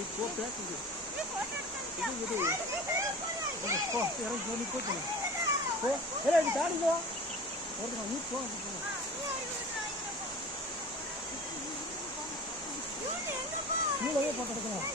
இப்போ பேசுங்க இது போ இறங்கி நீ போச்சு போ நீ தாடிங்கோ ஒரு நீ போ நீங்களே போட்டுக்கலாம்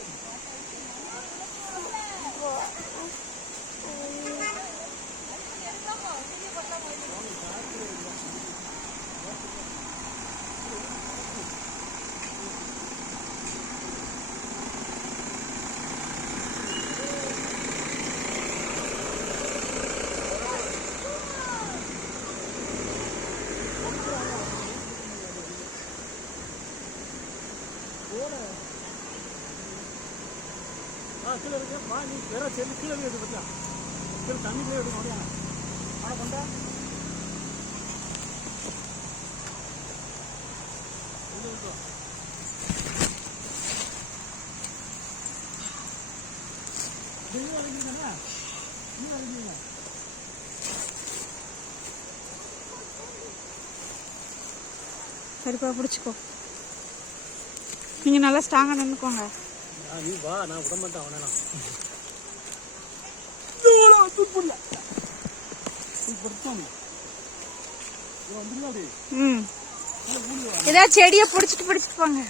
கீழே இருக்கு வா நீ வேற செல்லு கீழே எடுத்து பார்த்தா கீழே தண்ணிக்குள்ளே எடுக்க முடியாது ஆனால் கொண்டா நீங்க அழைக்கிறீங்கண்ணா நீங்க அழைக்கிறீங்க சரிப்பா பிடிச்சிக்கோ நீங்கள் நல்லா ஸ்ட்ராங்காக நின்றுக்கோங்க நீ வா நான் விட மாட்டேன் அவனா ஏதாவது செடியை பிடிச்சிட்டு போங்க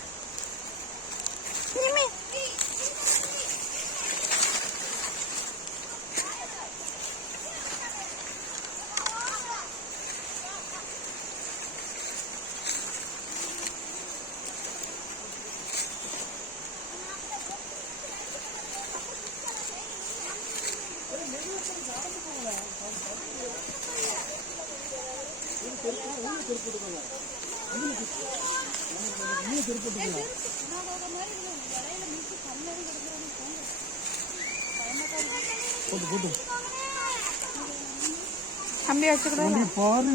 தம்பி வச்சுக்கூடாது பாரு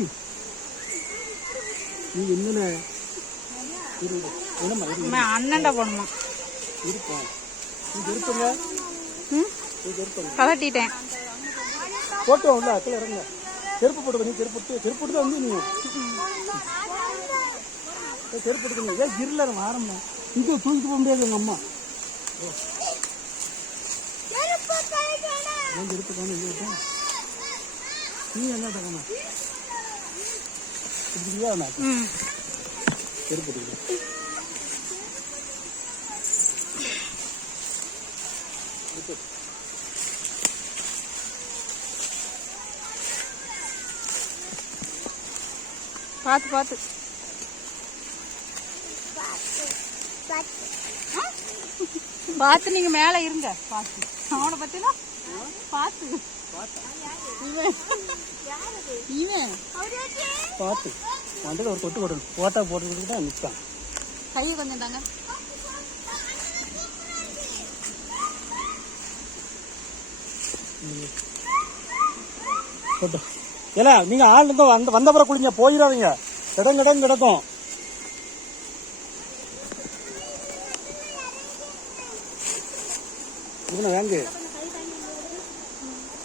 நீ என்ன அண்ணன்டா போடணுமா இருப்போம் இருப்பங்க கலட்டிட்டேன் போட்டோம் இல்லை அக்கல இறங்க செருப்பு போட்டு நீ செருப்பு தான் வந்து நீ செருப்பு எடுக்கணும் ஏன் இருல ஆரம்பம் இங்கே தூக்கிட்டு போக முடியாது எங்கள் அம்மா செருப்பு காணும் இங்கே விட்டேன் நீ என்ன தகமா இப்படியா செருப்பு எடுக்கணும் பார்த்து பார்த்து பார்த்து நீங்க மேல இருங்க பார்த்து அவனை பத்தினா பார்த்து இவன் பார்த்து வந்து ஒரு தொட்டு போடணும் போட்டா போட்டு தான் நிற்கான் கையை கொஞ்சம் தாங்க போட்டோம் ஏன்னா நீங்க ஆள் இருந்து வந்தபுறம் குளிங்க போயிடாதீங்க இடம் கிடக்கும் இதுனா வேங்க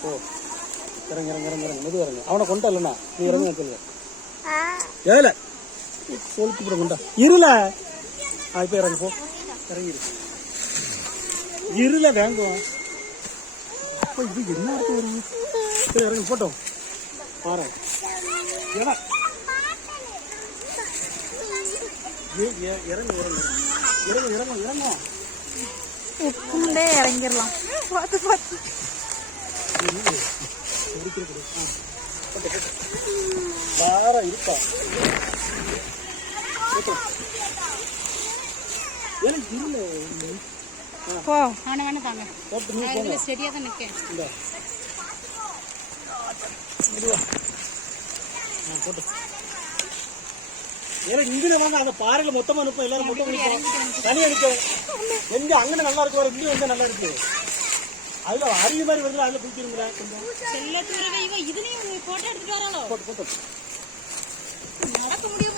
ஓ இறங்க மெது இறங்க அவனை கொண்டா இல்லைண்ணா நீ இறங்க சொல்லுங்க ஏல சொல்லிட்டு போட கொண்டா இருல இப்போ இறங்கி போ இறங்கிரு இருல வேங்கும் அப்போ இது என்ன இருக்கு ஒரு சரி இறங்கி போட்டோம் பாரு ஏடா இறங்க உப்புண்டே இறங்கிடலாம் பார்த்து பார்த்து இருக்கா போ அவனை வேணா தாங்க சரியா தான் நிற்கேன் போட்டு ஏன்னா இங்கே வாங்க அந்த பாறையில மொத்தமா நிற்போம் எல்லாரும் மொத்தம் தனி அடிக்கும் எங்க அங்கே நல்லா இருக்கு வர இங்கே வந்து நல்லா இருக்கு அதுல அருவி மாதிரி வருது அதுல குளிச்சிருங்களா இதுலயும் போட்டோ எடுத்துட்டு வராளோ போட்டு நடக்க முடியும்